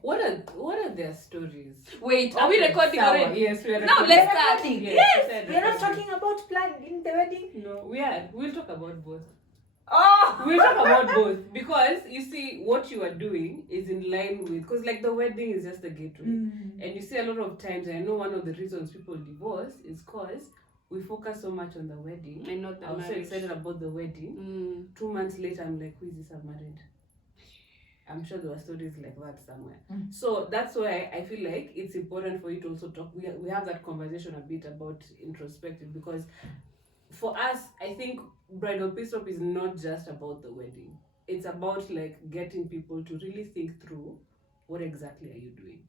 What are their stories? Wait, are we recording already? Yes, we are Now recording. let's start. Yes. We are not talking about planning the wedding. No, we are. We'll talk about both. Oh! We'll talk about both because you see what you are doing is in line with, because like the wedding is just a gateway, and you see a lot of times. I know one of the reasons people divorce is because we focus so much on the wedding. And not the I was so marriage. excited about the wedding. 2 months later, I'm like, who is this? I'm married. I'm sure there were stories like that somewhere. So that's why I feel like it's important for you to also talk. We have that conversation a bit about introspective, because for us, I think bridal peace stop is not just about the wedding. It's about like getting people to really think through what exactly are you doing.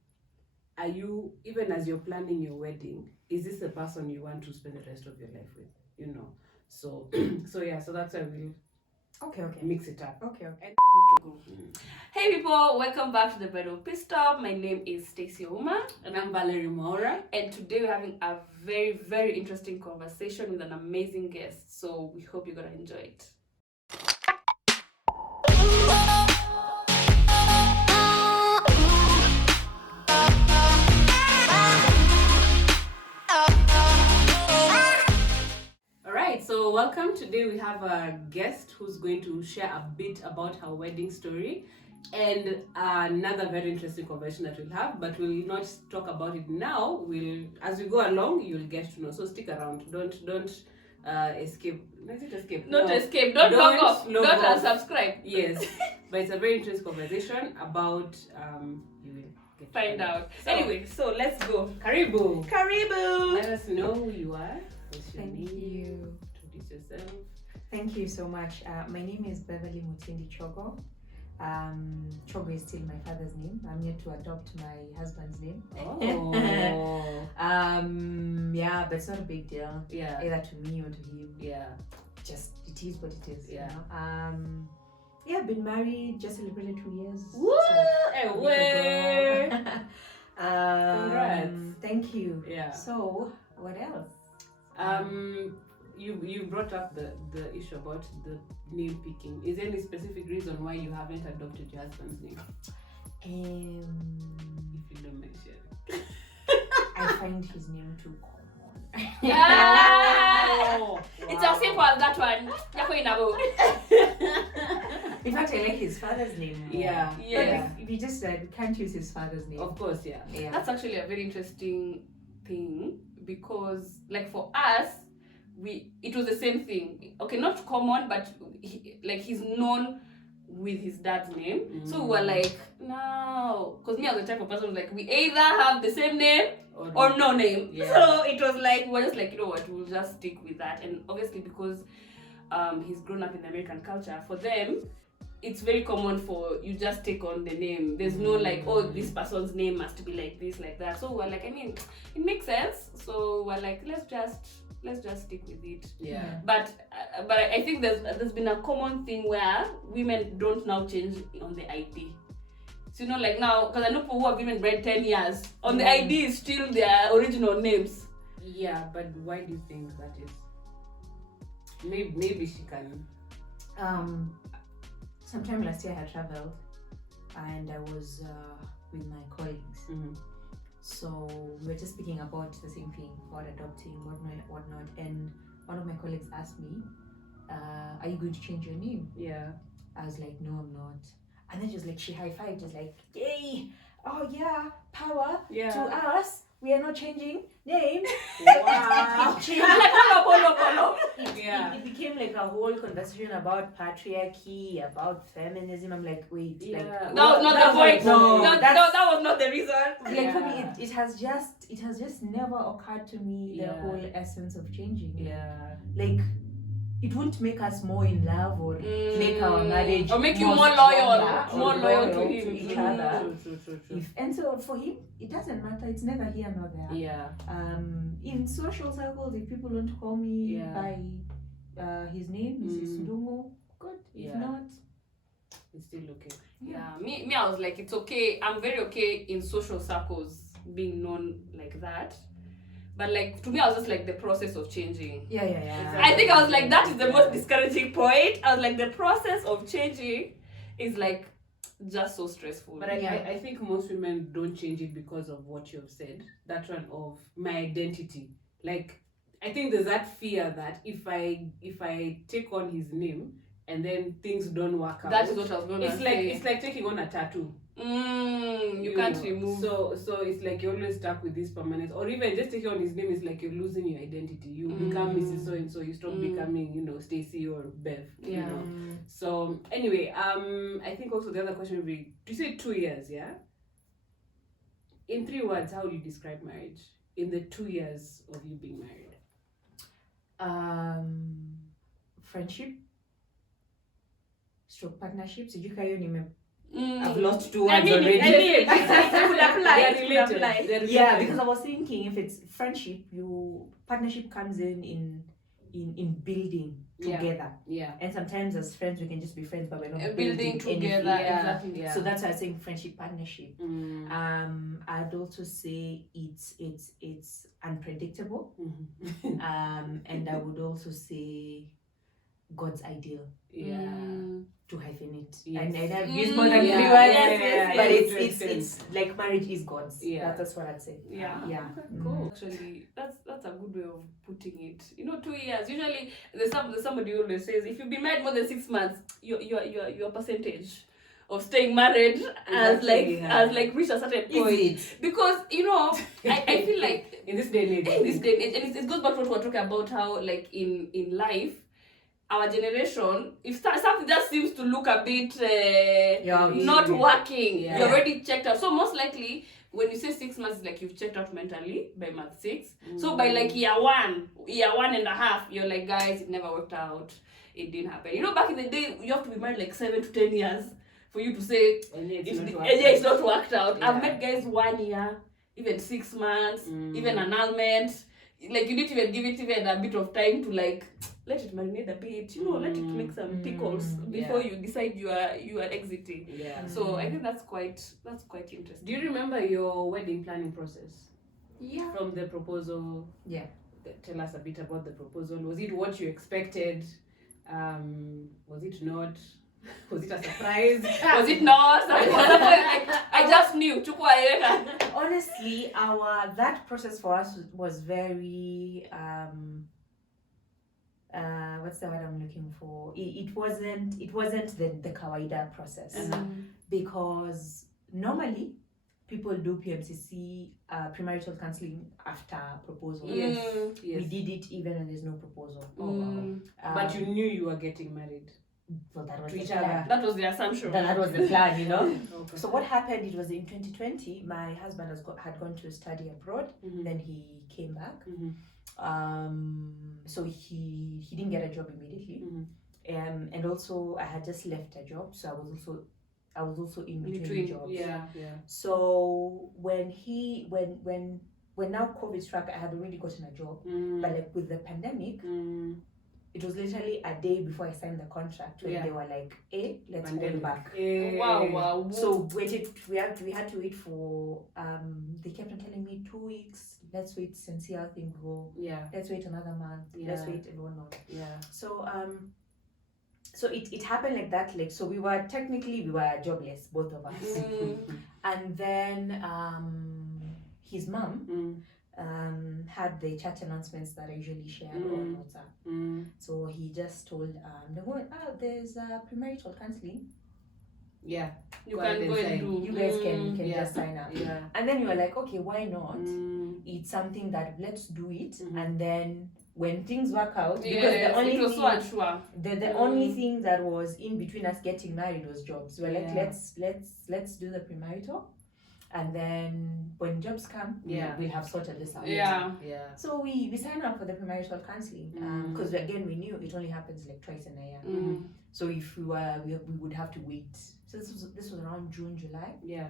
Are you, even as you're planning your wedding, is this the person you want to spend the rest of your life with? You know. So so that's why we'll Okay. mix it up. Okay. Hey people, welcome back to the Bridal Peace Stop. My name is Stacey Ouma. And I'm Valerie Maura. And today we're having a very, very interesting conversation with an amazing guest. So we hope you're gonna enjoy it. So welcome. Today we have a guest who's going to share a bit about her wedding story and another very interesting conversation that we'll have, but we'll not talk about it now. We'll, as we go along, you'll get to know. So stick around. Don't escape. Is it escape? Not escape. Don't log off. Don't unsubscribe. Yes, but it's a very interesting conversation about you will get find out. So, anyway, so let's go. Karibu. Karibu. Let us know who you are. What's your Thank name? you. Introduce yourself. Thank you so much. My name is Beverly Chogo. Chogo is still my father's name. I'm here to adopt my husband's name. Oh. Yeah, but it's not a big deal. Yeah. Either to me or to him. Yeah. Just it is what it is. Yeah. You know? Yeah, I've been married, just celebrated 2 years. Woo! Away! Congrats. Thank you. Yeah. So, what else? You brought up the issue about the name picking. Is there any specific reason why you haven't adopted your husband's name? If you don't mention. I find his name too common. Wow. It's as simple as that one. In fact, I like his father's name more. Yeah. But if you just said, we can't use his father's name. Of course, yeah. That's actually a very interesting thing, because like for us, it was the same thing. Okay, not common, but he's known with his dad's name. So we were like, no, because me as the type of person was like, we either have the same name or no name. Yeah. So it was like, we're just like, you know what, we'll just stick with that. And obviously because he's grown up in the American culture, for them it's very common for you just take on the name. There's no like, oh, this person's name must be like this, like that. So we're like, I mean, it makes sense. So we're like, let's just stick with it. Yeah. But I think there's been a common thing where women don't now change on the ID. So you know, like now, because I know people who have been married 10 years, on the ID is still their original names. Yeah, but why do you think that is? Maybe she can. Sometime last year I had traveled and I was with my colleagues. So we were just speaking about the same thing, about adopting, whatnot. And one of my colleagues asked me, are you going to change your name? Yeah. I was like, no, I'm not. And then she high-fived, just like, yay! Oh yeah, power to us. We are not changing name. Wow. It became like a whole conversation about patriarchy, about feminism. I'm like, wait, like that was not the point. No, that was not the reason. Like for me, it has just never occurred to me the whole essence of changing. Yeah. Like it wouldn't make us more in love or make our marriage or make you more loyal to each other. True. And so for him, it doesn't matter. It's neither here nor there. Yeah. In social circles, if people don't call me by his name, Mrs. Ndungu, good. If not, it's still okay. Yeah. Me, I was like, it's okay. I'm very okay in social circles being known like that. But like to me, I was just like the process of changing. Yeah. I think I was like, that is the most discouraging point. I was like, the process of changing is like just so stressful. But I think most women don't change it because of what you've said. That one of my identity. Like, I think there's that fear that if I take on his name and then things don't work out. That is what I was gonna say. It's like taking on a tattoo. You can't remove. So it's like you're always stuck with this permanent, or even just taking on his name is like you're losing your identity. You become Mrs. So and so. You stop becoming, Stacy or Bev. Yeah. So anyway, I think also the other question would be: do you say 2 years? Yeah. In 3 words, how would you describe marriage in the 2 years of you being married? Friendship, stroke partnership. I've lost 2 words I mean, already. it would apply. They're It would related. apply. They're related. Yeah, because I was thinking if it's friendship, partnership comes in building together. Yeah. And sometimes as friends we can just be friends, but we're not Building together. anything. Exactly. Yeah. So that's why I think friendship partnership. Mm. I'd also say it's unpredictable. And I would also say God's ideal, Yeah. to hyphenate. Yes. And I've used more than 3 words. Yeah. But Yes. it's like marriage is God's. Yeah. That's what I'd say. Yeah. Yeah. Okay, cool. Actually, that's a good way of putting it. 2 years. Usually, there's somebody who always says if you've been married more than 6 months, your percentage of staying married has reached a certain point. Is it? Because I feel like in this day and age, and it goes back to what we're talking about, how like in life, our generation, if something just seems to look a bit not working, Yeah. you already checked out. So most likely, when you say 6 months, like you've checked out mentally by month 6. So by like year one and a half, you're like, guys, it never worked out. It didn't happen. Back in the day, you have to be married like 7 to 10 years for you to say, it's not worked out. Yeah. I've met guys 1 year, even 6 months, even annulment. Like you need to even give it even a bit of time to like let it marinate a bit, let it make some pickles before you decide you are exiting. Yeah. So I think that's quite interesting. Do you remember your wedding planning process? Yeah. From the proposal? Yeah. Tell us a bit about the proposal. Was it what you expected? Was it not? Was it a surprise? Was it not? I just knew. Honestly, that process for us was very what's the word I'm looking for? It wasn't the kawaida process, because normally people do PMCC, premarital counseling after proposal. Yes. We did it even when there's no proposal. But you knew you were getting married. Well, that was To the each plan. other. That was the assumption. That was the plan, Okay. So what happened? It was in 2020. My husband had gone to study abroad. Mhm. Then he came back. Mhm. So he didn't get a job immediately. Mhm. And also I had just left a job, so I was also in between jobs. Yeah. So when now COVID struck, I had already gotten a job, but like with the pandemic, it was literally a day before I signed the contract when they were like, "Hey, let's hold back." Wow. So we had to wait for they kept on telling me 2 weeks. Let's wait and see how things go. Yeah. Let's wait another month. Let's wait and whatnot. Yeah. So it happened like that. Like, so we were jobless, both of us. And then his mom had the chat announcements that I usually share on WhatsApp. So he just told the woman, there's premarital counseling. Yeah. You can go and do. You guys can just sign up. Yeah. And then we were like, okay, why not? It's something that let's do it. And then when things work out, because the only it was thing, so unsure. the only thing that was in between us getting married was jobs. We're like, let's do the premarital, and then when jobs come, we'll have sorted this out. Yeah. So we signed up for the premarital counseling because again we knew it only happens like twice in a year. So if we would have to wait. So this was around June, July. Yeah.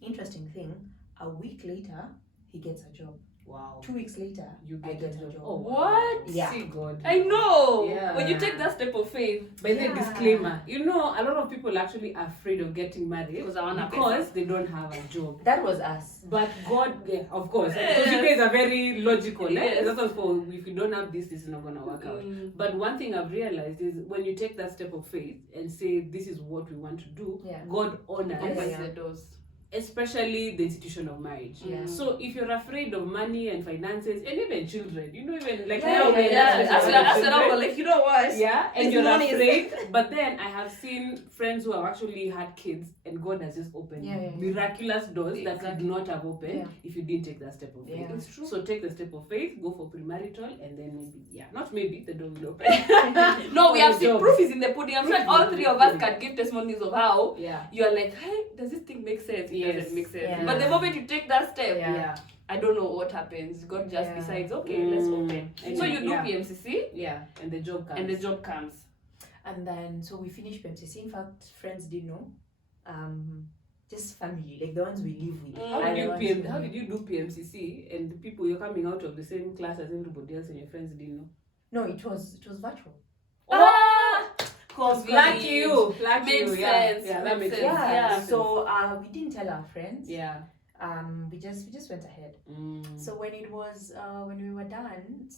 Interesting thing, a week later he gets a job. Wow. 2 weeks later, You I get get a a job. job. Oh, What? Yeah. See God. I know. Yeah. When you take that step of faith, By the Yeah. disclaimer, a lot of people actually are afraid of getting married because they don't have a job. That was us. But God, of course, because you guys are very logical. Yes. That's also if you don't have this is not gonna work out. But one thing I've realized is when you take that step of faith and say this is what we want to do, Yeah. God honors, opens Yeah. the doors. especially the institution of marriage. Yeah. So if you're afraid of money and finances and even children, even like Yeah, now, yeah, yeah. As an children, like, you know what? yeah, and This you're money is- afraid. But then I have seen friends who have actually had kids, and God has just opened miraculous doors that could not have opened if you didn't take that step of faith. Yeah. It's true. So take the step of faith, go for premarital, and then maybe the door will open. No, we For have a seen job. proof is in the pudding. I'm sure all three of us can give testimonies of how Yeah. you're like, hey, does this thing make sense? It Yes. doesn't make sense. Yeah. But the moment you take that step, Yeah. I don't know what happens. God just Yeah. decides, okay, let's open. And So you do yeah. PMCC, Yeah, and the job comes. and the job comes. And then, so we finished PMCC. In fact, friends didn't know. Just family, like the ones we live with. Mm. How are did the you ones who How know. did you do PMCC and the people you're coming out of the same class as everybody else and your friends didn't know? No, it was virtual. Ah! Lucky you. Makes Yeah. sense. Yeah, that makes sense. Yeah. Yeah. So we didn't tell our friends. Yeah. We just went ahead. So when it was when we were done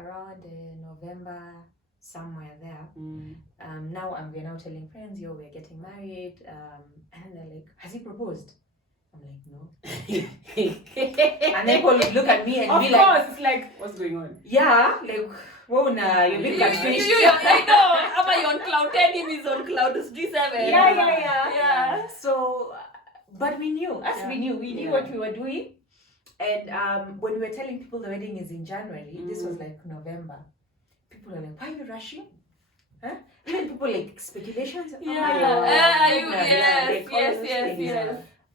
around November somewhere there. Now we're now telling friends, yo, we're getting married. And they're like, has he proposed? I'm like, no. And then people would look at me and Of be course, like, it's like, what's going on? yeah, like, whoa, nah, you're being catfished. I know. Am I on cloud 10? Him is on cloud G7. Yeah. So, but we knew, we knew Yeah. what we were doing. And when we were telling people the wedding is in January, this was like November. People are like, why are you rushing? Huh? Even people like speculations. Yes.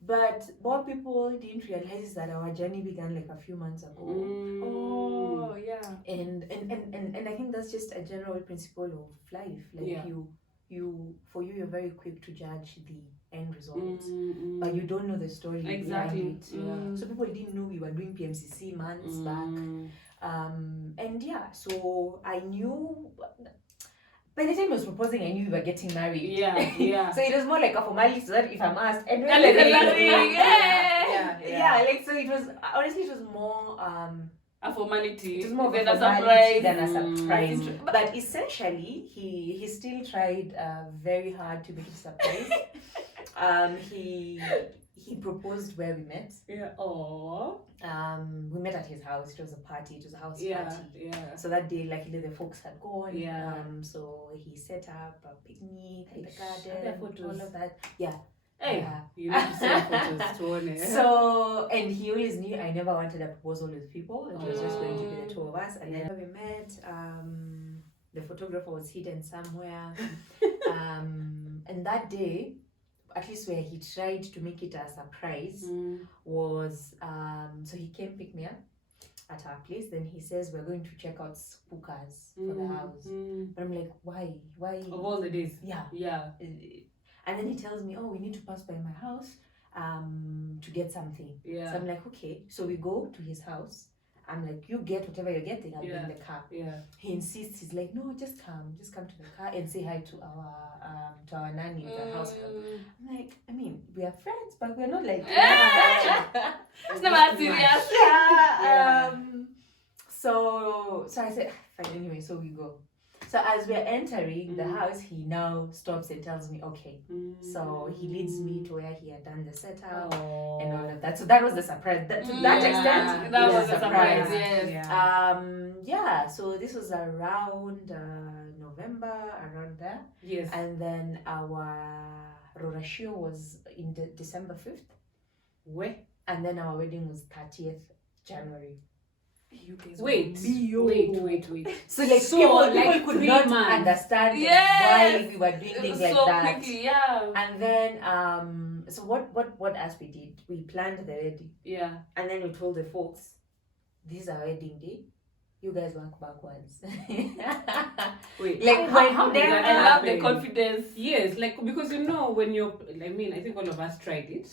But what people didn't realize is that our journey began like a few months ago. Oh, yeah. And I think that's just a general principle of life. Like you're very quick to judge the end result, but you don't know the story Exactly. behind it. So people didn't know we were doing PMCC months back. And yeah, so I knew. By the time I was proposing, I knew we were getting married. Yeah. So it was more like a formality, so that if I'm asked, and like, so it was honestly, it was more A formality. it was more of a than a formality surprise. than a surprise. Mm. But essentially, he still tried very hard to make it a surprise. He proposed where we met. Yeah. Aww. We met at his house. It was a party. It was a house party. Yeah. So that day, luckily, the folks had gone. Yeah. So he set up a picnic in the Are there garden, photos? all of that. Yeah. Hey, Yeah. you need to send photos to one. So, and he always knew I never wanted a proposal with people. It was just going to be the two of us. And then we met. The photographer was hidden somewhere. And that day, at least where he tried to make it a surprise, was so he came pick me up at our place. Then he says we're going to check out spookers for the house. But I'm like, why? Of all the days. Yeah. And then he tells me, oh, we need to pass by my house to get something. Yeah. So I'm like, okay. So we go to his house. I'm like, you get whatever you're getting, I'll be in the car. Yeah. He insists, he's like, no, just come to the car and say hi to our nanny, the house help. I'm like, I mean, we are friends, but we're not like It's not that serious. So I said, fine, anyway, so we go. So as we're entering the house, he now stops and tells me, okay. So he leads me to where he had done the setup and all of that. So that was the surprise. To that extent, that it was a surprise. Yes. Yes. So this was around November, around there. Yes. And then our Rorashio was in December 5th. Where? And then our wedding was 30th January. You guys Wait. So like So, people like could 3 not months. understand Yes. why we were doing things like so that. quickly, yeah. And then so what else we did? We planned the wedding. Yeah. And then we told the folks, this is our wedding day. You guys work backwards. Wait. Like how when did they're- that I love the happen? confidence. Yes, like because when you're, I think all of us tried it.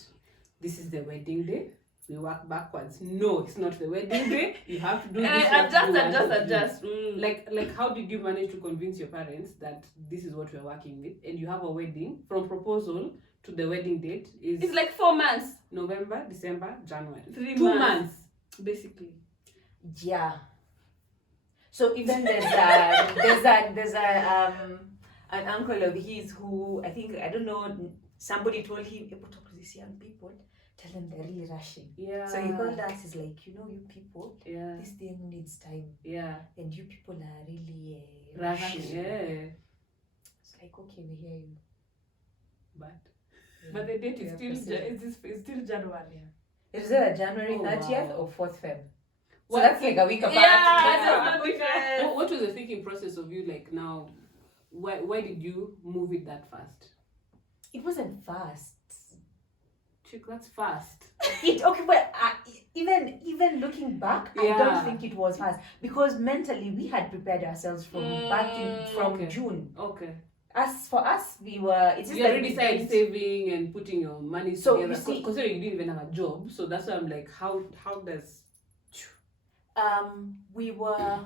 This is the wedding day. we work backwards. No, it's not the wedding day. You have to do this. you have to do that. Adjust. Like how did you manage to convince your parents that this is what we're working with, and you have a wedding from proposal to the wedding date is It's like 4 months. November, December, January. 3 2 months. months. Basically. Yeah. So even there's an uncle of his who I don't know, somebody told him, "Hey, talk to these young people, tell them they're really rushing." Yeah. So he called us. He's like, you people, Yeah. this thing needs time, Yeah. and you people are really Rushing. rushing. Yeah. It's like, okay, we hear you, But the date we is are still proceeding. it's still January. Is it January Oh, 30th wow. or 4th Feb? So What- that's like a week apart. Yeah, that's not What was the thinking process of you like now? Why did you move it that fast? It wasn't fast. Chick, that's fast. Even looking back, I Yeah. don't think it was fast because mentally we had prepared ourselves from okay. June. Okay. As for us, we were. It's just You that already we started didn't- saving and putting your money So, together. you see- Considering you didn't even have a job, so that's why I'm like, how does? we were.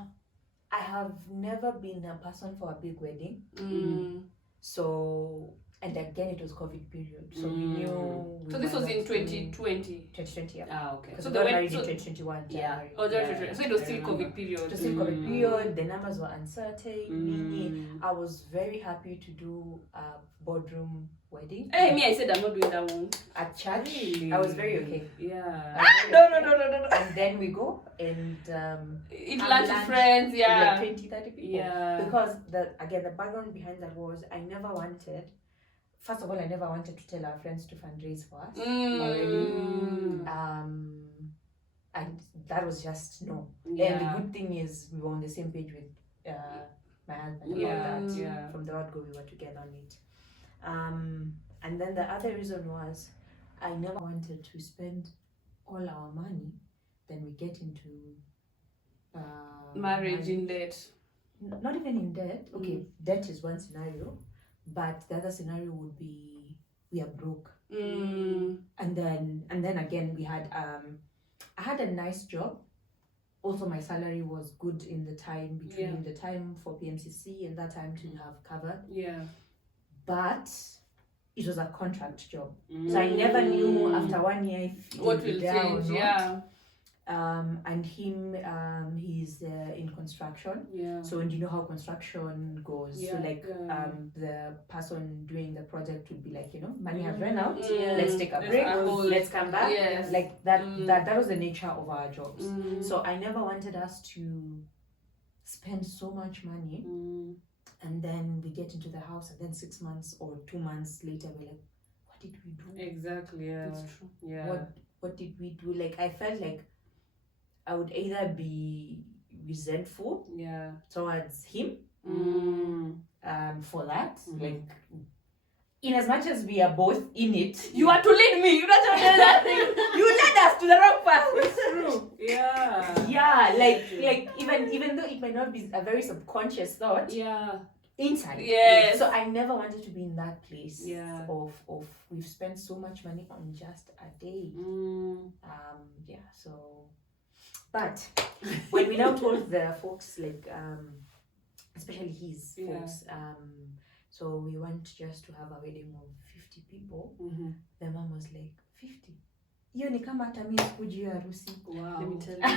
I have never been a person for a big wedding, so and again it was COVID period, so we knew. So this was in 2020. 2020, yeah. Ah, okay. Because So we the got wed- married so- in 2021. Yeah. January. Oh, Yeah, so it was I still remember. COVID period. It was still COVID period. The numbers were uncertain. Mm. I was very happy to do a boardroom wedding Hey, me, I said I'm not doing that one. at church. Really? I was very okay. Yeah. I was very No. okay. And then we go and Eat have lunch with friends, with yeah. like 20-30 people. Yeah. Because the background behind that was I never wanted. First of all, I never wanted to tell our friends to fundraise for us. And that was just no. And the Yeah. good thing is we were on the same page with my husband Yeah, about that. yeah. From the word go, we were together on it. And then the other reason was I never wanted to spend all our money. Then we get into Marriage in debt. not even in debt. Okay, debt is one scenario, but the other scenario would be we are broke. And then again we had I had a nice job. Also my salary was good in the time between the time for PMCC and that time to have covered. Yeah. But it was a contract job. So I never knew after 1 year if it What would be will there or change? not. Yeah. And him, he's in construction. Yeah. So you know how construction goes. Yeah, So like yeah. the person doing the project would be like, money has run out. Yeah. Let's take a Let's break. hold. Let's come back. Yes. Like that. That was the nature of our jobs. Mm. So I never wanted us to spend so much money, and then we get into the house, and then 6 months or 2 months later, we're like, what did we do? Exactly. Yeah. That's true. Yeah. What did we do? Like I felt like I would either be resentful Yeah. towards him for that, Mhm. like in as much as we are both in it. You are to lead me. You don't know that thing. You led us to the wrong path. It's true. Yeah. Yeah, like even though it might not be a very subconscious thought, Yeah. inside. Yes. So I never wanted to be in that place. Yeah. Of we've spent so much money on just a day. Yeah. So, but when we now told the folks, like especially his Yeah. folks, so we want just to have a wedding of 50 people. The mom was like, 50. Hiyo ni kama hata mimi sikuji hiyo harusi. Wow. Let me tell you.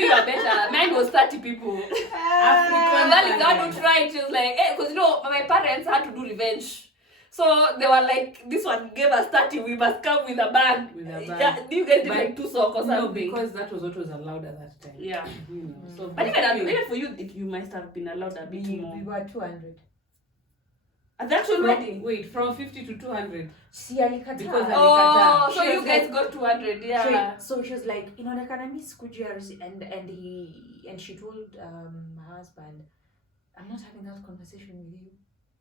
You are better. Mine was 30 people. African That is how parents. to try it. She was like, because my parents had to do revenge. So they were like, this one gave us 30, we must come with a bag. With a bag. Yeah, you guys did But like 2 socks or No, something. because that was what was allowed at that time. Yeah. So But even for you, you must have been allowed a bit We more. were 200. At the actual wedding. Wait, from 50 to 200. Si alikataa. Because Oh, so She you was guys like- got 200, yeah. So she was like, inaonekana mimi sikuji harusi, and she told my husband, I'm not having that conversation with you.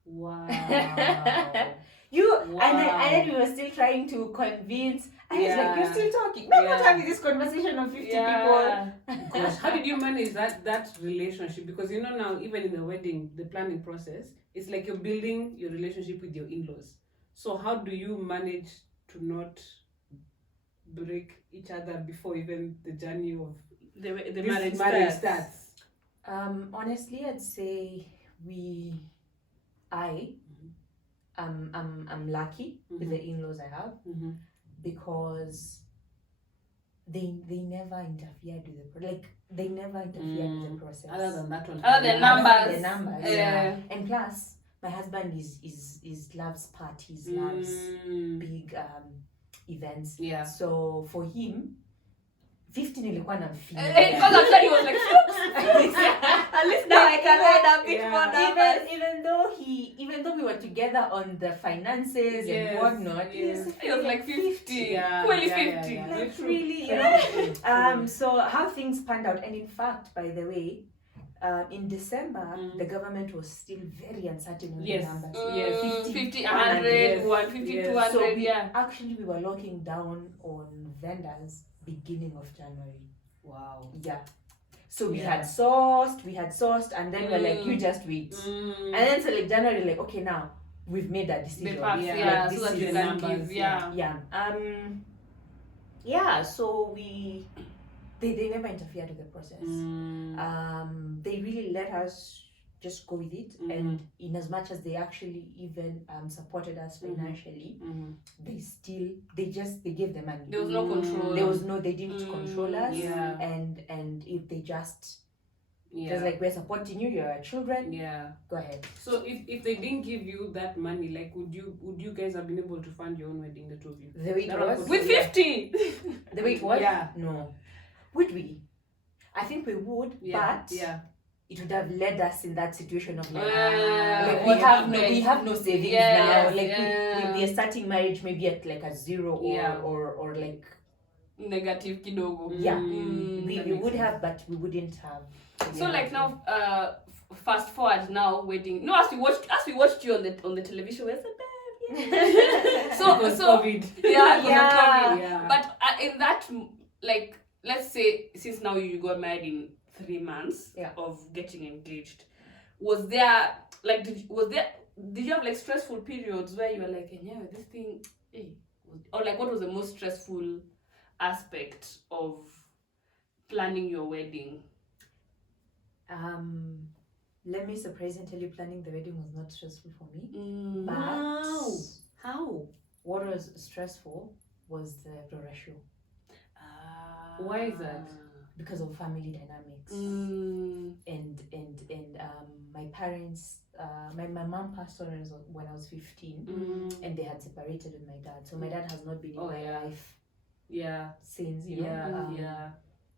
Wow. And then we were still trying to convince. And he's like, you're still talking. We're not Yeah. having this conversation of 50 people. Gosh, how did you manage that relationship? Because now, even in the wedding, the planning process, it's like you're building your relationship with your in-laws. So how do you manage to not break each other before even the journey of The this marriage starts? Honestly, I'd say I'm lucky with the in-laws I have because they never interfered with they never interfered with the process. Other than that one. The numbers. The numbers. Yeah. And plus, my husband is loves parties, loves big events. Yeah. So for him, 15 ilikuwa na Because I'm sure he was like, at least now I can add a bit more numbers. Even though we were together on the finances and whatnot, He was like 50. Yeah. Really Yeah, 50. yeah. like True. really, you know. So how things panned out, and in fact, by the way, in December, the government was still very uncertain on the numbers. Yes. 50, 100, 150, 200, So actually, we were locking down on vendors beginning of January. Wow. Yeah. So we had sourced, and then we're like, you just wait. And then so like January, like, okay, now we've made that decision. The packs, Like, so this that you is can numbers, give, so they never interfered with the process. They really let us just go with it, and in as much as they actually even supported us financially, they gave the money. There was no control. They didn't control us. Yeah. And if they just Yeah. like, we're supporting you, you're our children, go ahead. So if they didn't give you that money, like would you guys have been able to fund your own wedding, the two of you? The way it That was was With 50. the way it was? Yeah. No. Would we? I think we would, but it would have led us in that situation of like, we have no savings now. We are starting marriage maybe at like a 0 or like negative kidogo. We would have, but we wouldn't have. So like now, fast forward now, wedding. No, as we watched you on the television, we said, babe, yeah. so COVID. COVID. But in that, like, let's say since now you got married in 3 months of getting engaged, was there like did you have like stressful periods where you were like, yeah, this thing, or like what was the most stressful aspect of planning your wedding? Let me surprise and tell you, planning the wedding was not stressful for me. But how? What was stressful was the ratio. Why is that? Because of family dynamics. And my parents, my mom passed on when I was 15, and they had separated with my dad. So my dad has not been in my life since, you know.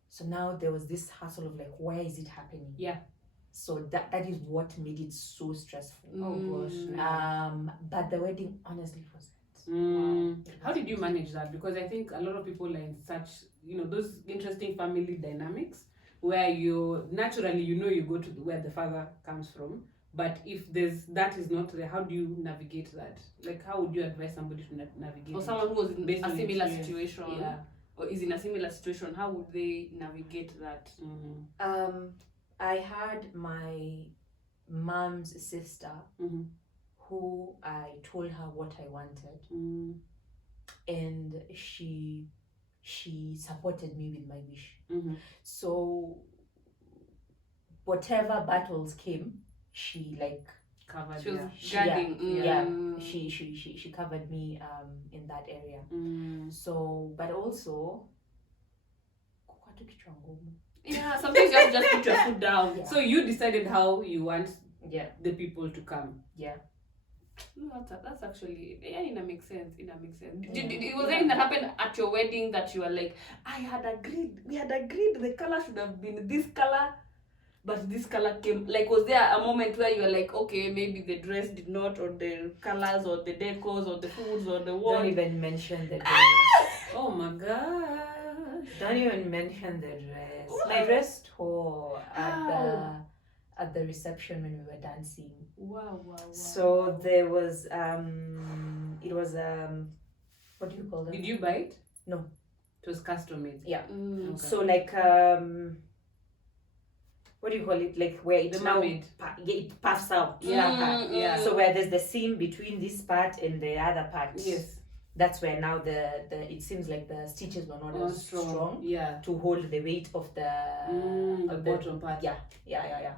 So now there was this hustle of like, where is it happening? So that is what made it so stressful. Oh gosh. But the wedding honestly wasn't. Wow. How did you manage that? Because I think a lot of people are in such, those interesting family dynamics where you naturally, you go to where the father comes from. But if that is not there, how do you navigate that? Like, how would you advise somebody to navigate? Or someone who was in a similar situation, or is in a similar situation, how would they navigate that? I had my mom's sister who I told her what I wanted, and she supported me with my wish. So whatever battles came, she like covered. She was guarding. She covered me in that area. So, but also, sometimes you have to just put your foot down. So you decided how you want the people to come. No, that's actually, it makes sense. Was there anything that happened at your wedding that you were like, we had agreed the color should have been this color, but this color came? Like, was there a moment where you were like, okay, maybe the dress did not, or the colors, or the decors, or the foods, or the what? Don't even mention the dress. Oh my god. Don't even mention the dress. My dress tore at the reception when we were dancing. Wow. So there was it was what do you call that? Did you buy it? No. It was custom made. Yeah. Okay. So like what do you call it? Like where it now it puffs out. Yeah. So where there's the seam between this part and the other part. Yes. that's where now the it seems like the stitches were not as strong Yeah. to hold the weight of the bottom part. Yeah.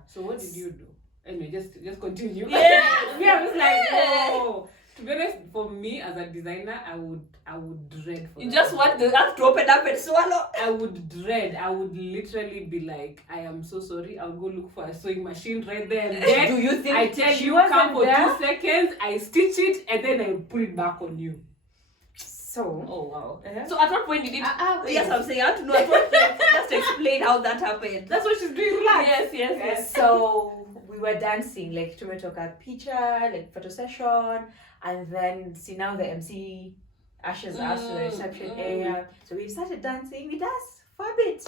So what did you do? Anyway, just continue. Yeah. I was like, oh. To be honest, for me as a designer, I would dread for You that. just want the earth to open up and swallow. I would dread. I would literally be like, I am so sorry. I'll go look for a sewing machine right there and then. Do you think I tell she you, wasn't come for there? 2 seconds, I stitch it, and then I put it back on you. So Oh wow. So at what point did it? wait. Yes, I'm saying I have to know at what point. Just explain how that happened. That's what she's doing. Relax. Yes. so we were dancing, like tumetoka picture, like photo session, and then see now the MC ushers us to the reception area. So we started dancing. We danced for a bit,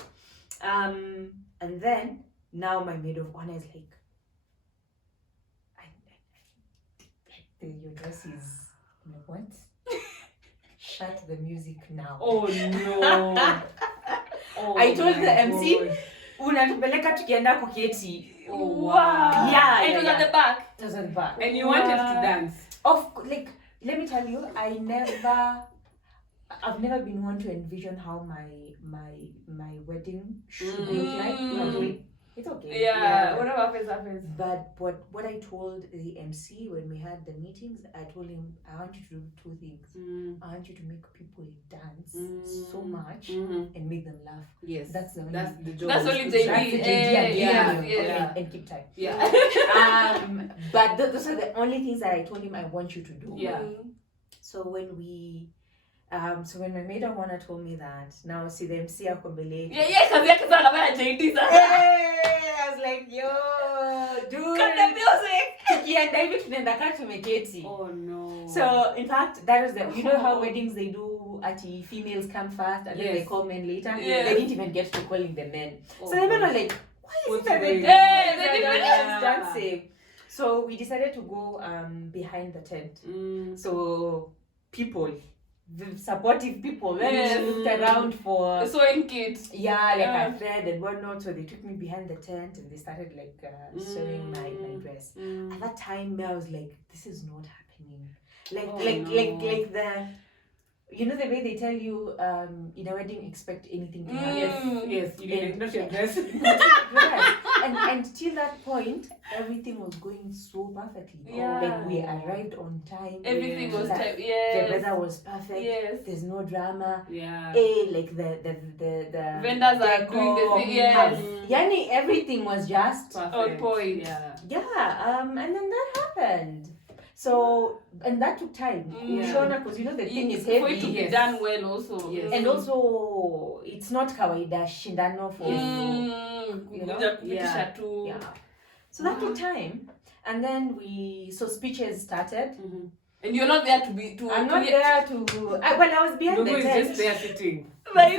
and then now my maid of honor is like, your dress is what? Shut the music now. Oh no. Oh, I told my the MC, God. unatupeleka tukienda kuketi. Oh wow. Yeah, And it was yeah, at the back. It was at the back. And you wanted to dance. Like, let me tell you, I've never been one to envision how my wedding should look like. Okay. It's okay. Yeah. Whatever happens. But what I told the MC when we had the meetings, I told him, I want you to do 2 things. I want you to make people dance so much and make them laugh. Yes. That's the job. That's only That's JB. the JD. Yeah. And keep time. Yeah. But those are the only things that I told him I want you to do. Yeah. So when we when my maid of honor told me that, now see the MC ako mbele. Kazi yake sana anafanya JD sasa. I was like, yo, dude. Cut the music. Tukienda hivi tunaenda kaa tumeketi. Oh no. So in fact, that was you know how weddings they do ati females come first and then they call men later. Yes. They didn't even get to calling the men. Oh, so the men were like, why is what's it that going they on? They didn't dancing? So we decided to go behind the tent. So people, the supportive people, when we looked around for The sewing kit. a thread and whatnot. So they took me behind the tent and they started like sewing my dress. At that time, I was like, this is not happening. Like the, you know the way they tell you in a wedding expect anything to happen. Yes. You didn't not your dress. Yes. And till that point, everything was going so perfectly. Yeah. Like we arrived on time. Everything was Like, time. the Yes. weather was perfect. Yes. There's no drama. Yeah. Like the Vendors are doing the thing. Yes. Yani everything was just Perfect. On point. Yeah. and then that happened. So and that took time. Yeah. Shona, because you know the thing is For it to heavy. be Yes. done well also. Yes. And also it's not kawaida shindano for You know? Yeah. yeah. So that took time. And then so speeches started. And you're not there to be to. I'm not there to. I was behind Logo the is tent. just there sitting. But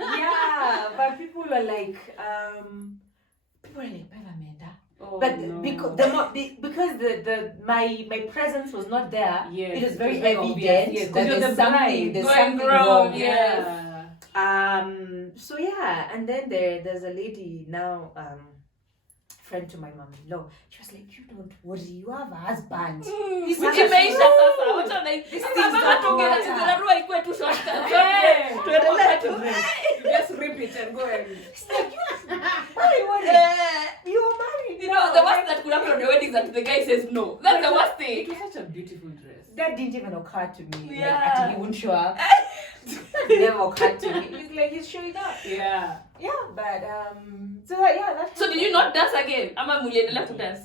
Yeah, but people were like, "Beva Menda." Oh, But no. because the my presence was not there, Yes, it was very it was very evident obvious. Yes, 'cause that you're there's the something, bride. there's Going something wrong, wrong. yeah. So yeah, and then there's a lady now, friend to my mom-in-law. She was like, "You don't worry, you have a husband." This Which is imeisha sasa. Wacha na This sasa thing's mama not tuongea water. tunarua ikuwe tu short. Hey, Tuendelee you tu. just rip it and go and. Why are you worried? You're married. You know, the worst that could happen on your wedding is that the guy says no. That's the worst It thing. was such a beautiful dress. That didn't even occur to me. Yeah. Like, actually, he won't show up. That never occurred to me. He's like, he's showing up. Yeah. Yeah, but so that. So did you not dance again? Ama muliendelea to dance?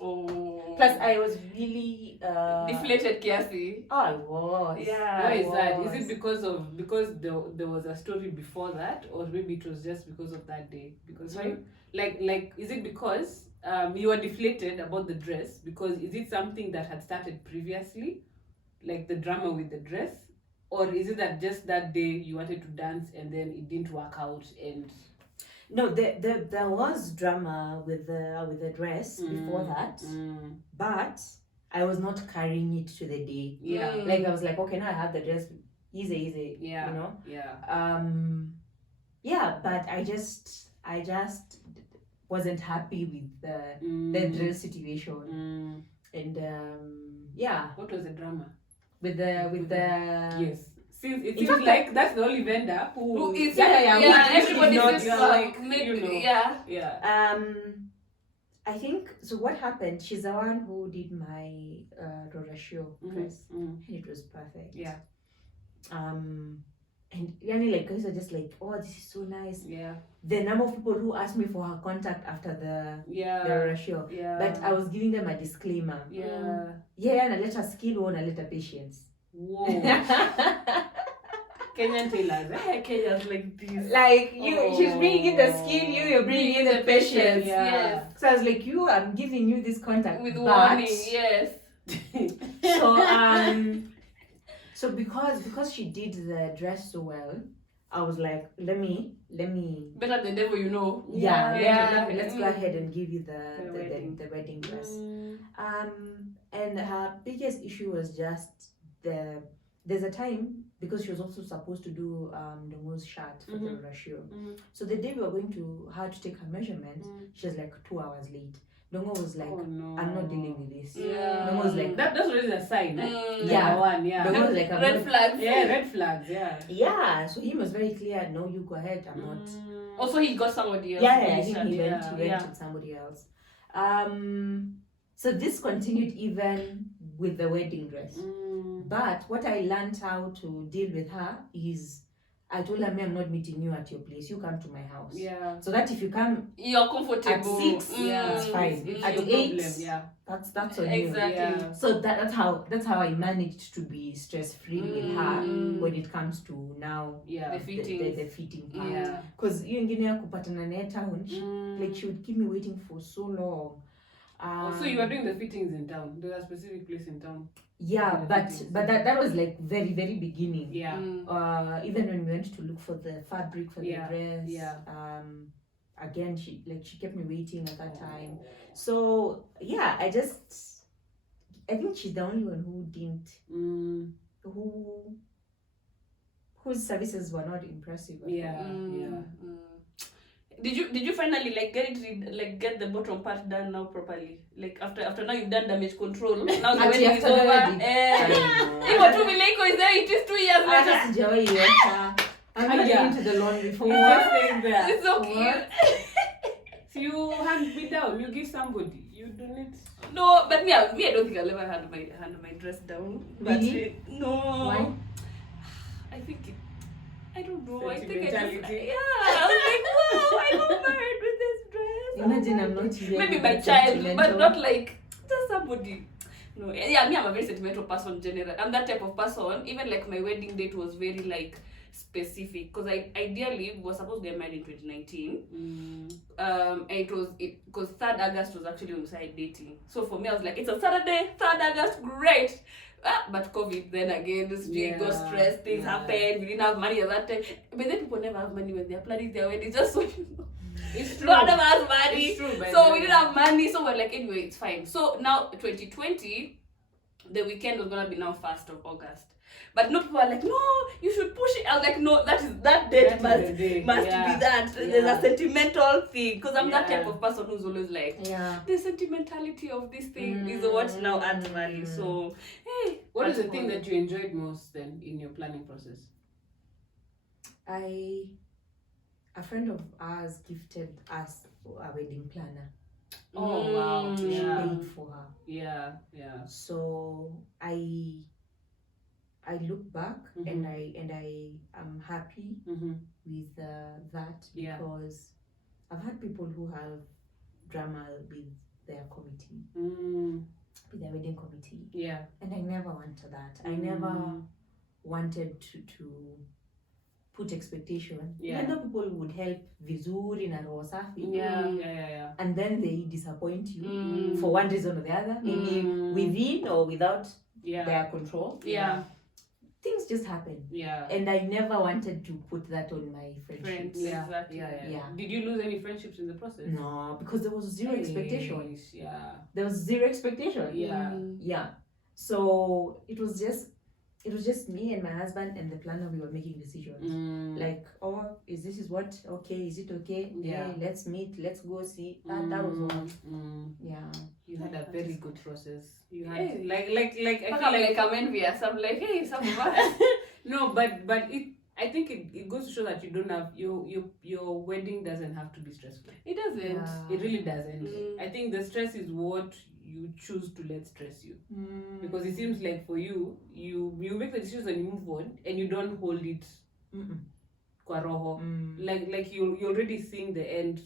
Oh. Plus, I was really Deflated kiasi. I was. Yeah. Why is I that? was. Is it because there was a story before that, or maybe it was just because of that day? Because like is it because you were deflated about the dress? Because is it something that had started previously, like the drama with the dress, or is it that just that day you wanted to dance and then it didn't work out and? No, there was drama with the dress before that, but I was not carrying it to the day. Yeah. Like I was like, okay, now I have the dress, easy. Yeah. You know. Yeah. Yeah, but I just wasn't happy with the dress situation, and yeah. What was the drama? with the Yes. Since it In seems fact, like that's the only vendor Who is Yeah, everybody not, thinks you're like, maybe, you know. yeah. I think so. What happened? She's the one who did my Rorashio dress, and it was perfect. Yeah. And yani like guys are just like, oh, this is so nice. Yeah. The number of people who asked me for her contact after the Rorashio, Yeah. but I was giving them a disclaimer. Yeah. Yeah, and I let her skill or I let her patience. Whoa. Kenyan tailors. Kenya's like this. Like she's bringing in the skill, you're bringing in the patience. Yes. So I was like, I'm giving you this contact With but, warning, yes. So because she did the dress so well, I was like, let me Better the devil you know. let's go ahead and give you the wedding dress. And her biggest issue was just there's a time, because she was also supposed to do Dongo's shirt for the ratio. So the day we were going to her to take her measurements, she was like 2 hours late. Dongo was like, I'm not dealing with this. Dongo was like, that's already a sign. Yeah. One, yeah. Dongo was like, red flags. Yeah, red flags, yeah. Yeah, so he was very clear, no, you go ahead, I'm not. Also, he got somebody else. Yeah, I think he went with somebody else. So this continued even with the wedding dress. But what I learned how to deal with her is, I told her, I'm not meeting you at your place. You come to my house. Yeah. So that if you come you're comfortable. at 6, it's fine. It's At your 8, problem, that's on you. Exactly. Yeah. So that's how I managed to be stress free with her when it comes to now Yeah. The fitting. the fitting part. Yeah. Because you ingine kupatana naye town, like she would keep me waiting for so long. So you were doing the fittings in town. There was a specific place in town. Yeah, but that was like very very beginning. Yeah. Even when we went to look for the fabric for the dress. Yeah. Again, she kept me waiting at that time. So yeah, I think she's the only one who didn't whose services were not impressive. Did you finally like get the bottom part done now properly? Like after now you've done damage control. Now the wedding is over. Even 2 Mileko is there. It is 2 years later. I'm not into the lawn before. It's okay. So you hand me down. You give somebody. You donate. No, but me, I don't think I'll ever hand my dress down. But Really? No. Why? I think I don't know. I think I Sentimentality. I was like, wow, I got married with this dress. Imagine I'm not here. Maybe my child, but not like just somebody. No, yeah, me, I'm a very sentimental person in general. I'm that type of person. Even like my wedding date was very like specific, because I ideally was supposed to get married in 2019. And it was because 3rd August was actually on side dating. So for me, I was like, it's a Saturday, 3rd August, great. But COVID then again, this got stressed, things happened, we didn't have money at that time. But then people never have money when they're planning their wedding, just so you know. It's true. No one ever has money. It's true, So we didn't have money, so we're like, anyway, it's fine. So now 2020, the weekend was gonna be now 1st of August. But no, people are like, no, you should push it. I was like, no, that date must be that. There's a sentimental thing, because I'm that type of person who's always like, the sentimentality of this thing is what now adds value. So, hey, what is the thing that you enjoyed most then in your planning process? A friend of ours gifted us a wedding planner. Oh wow! She paid for her. Yeah. So I look back and I am happy with that, because I've had people who have drama with their committee, with their wedding committee. Yeah. And I never wanted that. I never wanted to put expectation. Even though people would help vizuri na roho safi. Yeah. And then they disappoint you for one reason or the other, maybe within or without their control. Yeah. Things just happen. Yeah. And I never wanted to put that on my friendships. Exactly. Yeah. Did you lose any friendships in the process? No, because there was zero expectation. Yeah. There was zero expectation. Yeah. Yeah. So it was just it was just me and my husband and the planner. We were making decisions. Like, oh, is what okay? Is it okay? Yeah. Let's meet. Let's go see. That was all. Yeah. You had a very good process. You had Hey. like I feel like I'm envious. I'm like, hey, some of us. No, but it. I think it goes to show that you don't have your wedding doesn't have to be stressful. It doesn't. Yeah. It really doesn't. I think the stress is what you choose to let stress you, because it seems like for you make the decisions and you move on and you don't hold it kwa roho. Like you're already seeing the end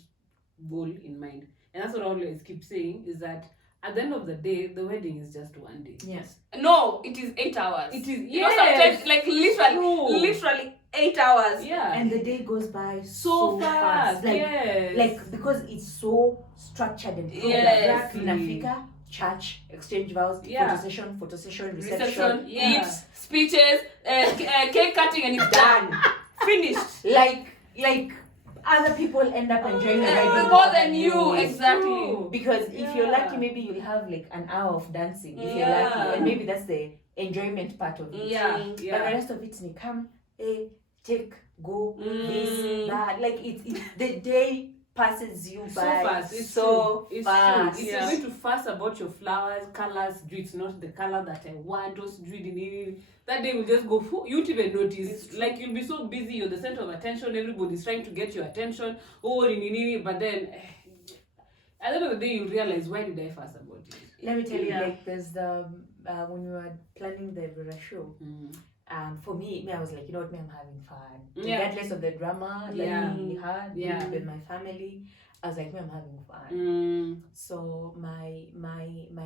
goal in mind, and that's what I always keep saying, is that at the end of the day, the wedding is just one day. Yes. No, it is 8 hours. It is, you know, sometimes like literally 8 hours. Yeah. And the day goes by so fast. Like, yes. like because it's so structured and programmed. Yes. Nafika, church, exchange vows, Yeah. photo session, Reception, Yeah. eats, speeches, cake cutting, and it's done. Finished. Like other people end up enjoying the wedding More than you, It's exactly. true. Because if you're Yeah. lucky, maybe you'll have like an hour of dancing. If you're Yeah. lucky, and maybe that's the enjoyment part of it. Yeah. But the Yeah. rest of it's me come, take, go, Mm. this, that. Like it's the day passes you So by fast. It's so true. It's fast. true. If you're going to fuss about your flowers, colors, it's not the color that I want. Those that day will just go. You won't even notice. Like you'll be so busy. You're the center of attention. Everybody's trying to get your attention. But then at the end of the day, you realize, why did I fuss about it? Let me tell you, Yeah. like there's the when we were planning the Vera show. For me, I was like, you know what, I'm having fun. Yeah. Regardless of the drama that Yeah. we had Yeah. with my family, I was like, I'm having fun. So my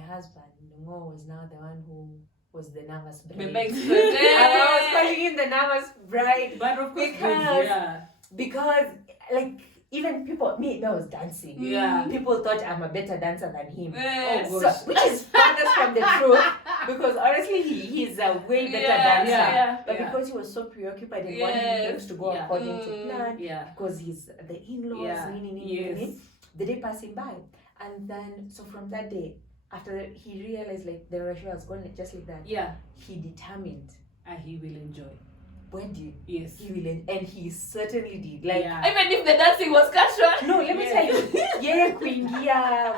husband, Ngo, was now the one who was the nervous bride. Bebe And I was calling him the nervous bride But of course, because because like even people, I was dancing. Yeah. People thought I'm a better dancer than him. Yes. Oh, So, which is farthest from the truth, because honestly he's a way better dancer. Yeah. But Yeah. because he was so preoccupied and Yes. wanting things to go Yeah. according to plan, Yeah. because he's the in-laws, Yeah. Yes. the day passing by. And then, so from that day, after he realized like the Russia was going just like that, Yeah. he determined, And he will enjoy. wedding, Yes. he will, and he certainly did. Like, Yeah. Even if the dancing was cut short. no, let me tell you,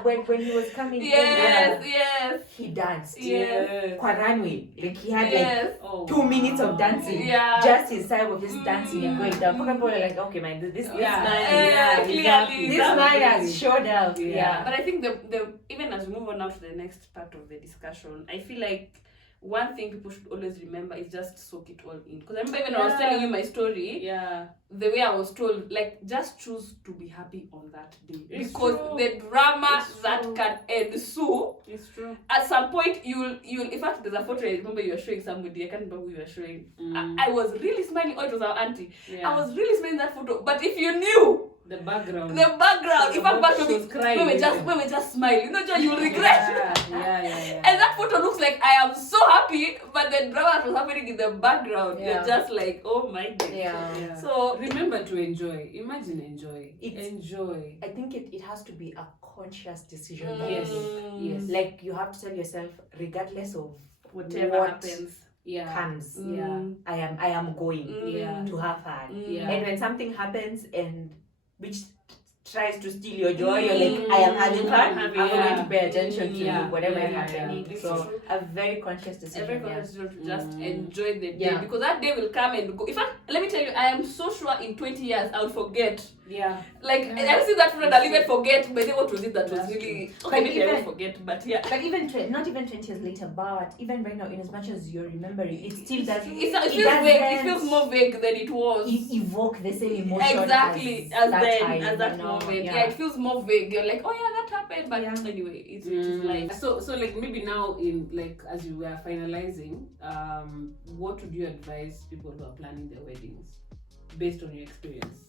when he was coming Yes, in, yes, he danced. yes, Kwa runway, like he had like yes. Oh, 2 minutes of dancing. Yeah. Just his time of just dancing and going down. People are like, okay, man, this Yeah. man, Clearly, this man has showed up. Yeah. But I think the even as we move on now to the next part of the discussion, I feel like one thing people should always remember is just soak it all in. Because I remember even when I was telling you my story, Yeah. the way I was told, like, just choose to be happy on that day. It's because true. the drama It's that true. can ensue, It's true. at some point you'll in fact there's a photo I remember you were showing somebody, I can't remember who you were showing. I was really smiling. Oh, it was our auntie. Yeah. I was really smiling that photo. But if you knew The background. if I'm back to She was crying. we just smile. You know, Joy, you'll regret. Yeah. And that photo looks like I am so happy, but the drama that was happening in the background, Yeah. you're just like, oh my god. Yeah. So remember to enjoy. Imagine enjoy. Enjoy. I think it has to be a conscious decision. Yes. Mm. Yes. Like you have to tell yourself, regardless of whatever what happens. Yeah. comes, Yeah. I am going Yeah. to have fun. Yeah. And when something happens and which tries to steal your joy, you're like, I am having fun. I'm going to pay attention to Yeah. whatever Yeah, is yeah, happening. yeah. So True. a very conscious decision. Every yeah. decision to just enjoy the day, Yeah. because that day will come and go. In fact, let me tell you, I am so sure in 20 years I'll forget. Yeah. Like I see that photo, I'll even forget. But then what was it that was That's really? true. Okay, But maybe I will even- forget. But yeah, But even not even 20 years later, but even right now, in as much as you're remembering, it still doesn't. it feels doesn't vague. It feels more vague than it was. evoke the same emotion. Exactly as that that time, as that you know? moment. Yeah. Yeah, it feels more vague. You're like, oh yeah, that happened. But Yeah. anyway, it's just like So like maybe now in like as you were finalizing, what would you advise people who are planning their weddings based on your experience?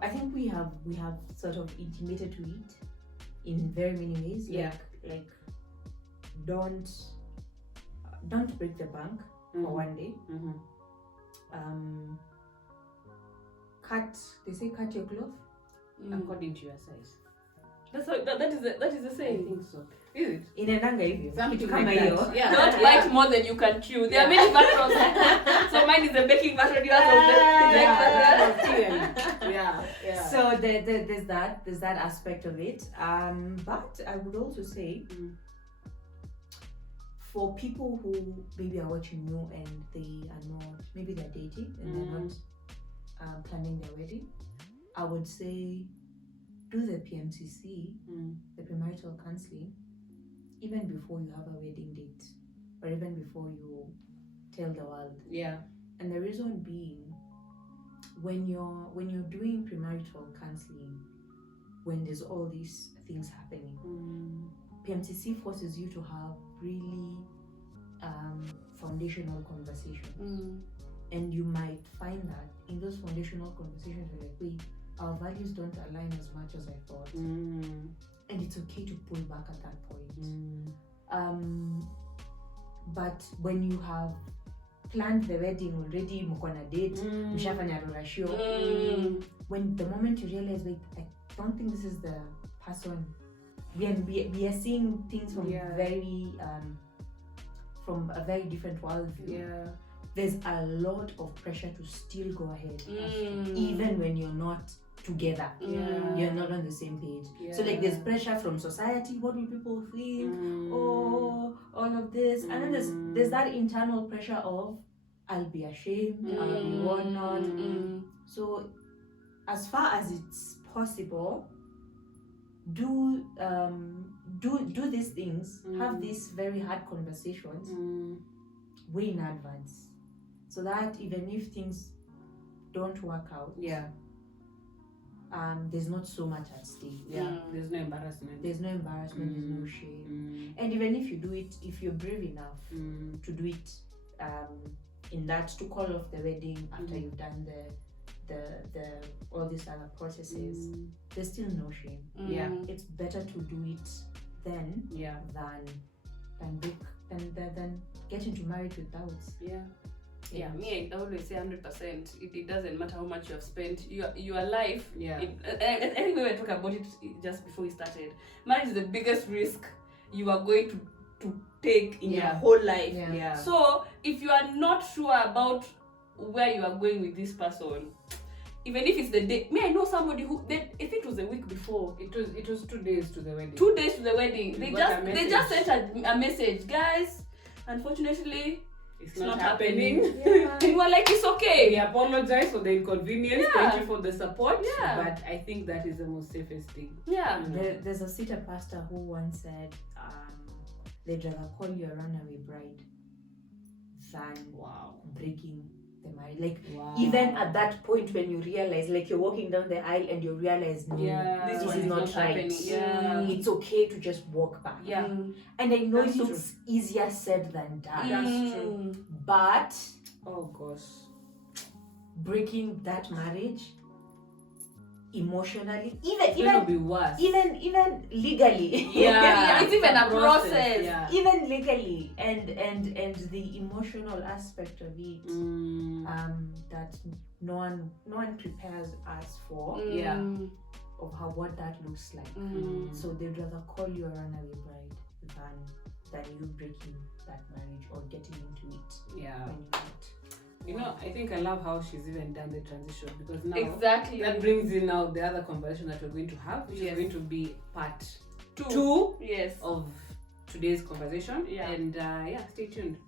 I think we have sort of intimated to it in very many ways. Yeah. Like don't break the bank for one day. They say cut your cloth. According to your size. That's how that is the I saying. think so. Is it? Inaendanga hivyo. Something Kitu kama like hiyo. that. Yeah. Don't bite more than you can chew. There are many versions. So mine is the baking version, yours is the version. Yeah. So there's that aspect of it. But I would also say, for people who maybe are watching you and they are not, maybe they're dating and they're not planning their wedding, I would say do the PMCC, the premarital counseling, even before you have a wedding date, or even before you tell the world. Yeah. And the reason being, when you're doing premarital counseling, when there's all these things happening, PMCC forces you to have really foundational conversations. And you might find that in those foundational conversations, you're like, wait, our values don't align as much as I thought. And it's okay to pull back at that point. But when you have planned the wedding already, mko na date, mshafanya rorashio, when the moment you realize, wait, I don't think this is the person, we are seeing things from from a very different worldview. Yeah. There's a lot of pressure to still go ahead, even when you're not together. You're not on the same page. So like there's pressure from society, what will people think, oh, all of this, and then there's that internal pressure of I'll be ashamed, I'll be whatnot. So as far as it's possible, do these things, have these very hard conversations way in advance, so that even if things don't work out, there's not so much at stake. There's no embarrassment. There's no shame. And even if you do it, if you're brave enough to do it in that, to call off the wedding after you've done the all these other processes, there's still no shame. It's better to do it then than get into marriage with doubts. Me, I always say 100%. It doesn't matter how much you have spent. Your life. I think we were talking about it just before we started. Marriage is the biggest risk you are going to take in your whole life. So if you are not sure about where you are going with this person, even if it's the day, I know somebody who I think it was a week before. It was 2 days to the wedding. 2 days to the wedding. They just sent a message, guys. Unfortunately, it's not happening. And we were like, it's okay. We apologize for the inconvenience. Thank you for the support. But I think that is the most safest thing. There's a sitter pastor who once said, they'd rather call you a runaway bride than breaking the marriage. Like even at that point when you realize, like you're walking down the aisle and you realize, no, this is not right. It's okay to just walk back. And I know it looks easier said than done. That's true. But oh gosh, breaking that marriage emotionally, even be worse. Even legally. It's even a process. Even legally, and the emotional aspect of it, that no one prepares us for. Of what that looks like. So they'd rather call you a runaway bride than you breaking that marriage or getting into it when you're not. You know, I think I love how she's even done the transition, because now that brings in now the other conversation that we're going to have, which is going to be part 2 of today's conversation. And stay tuned.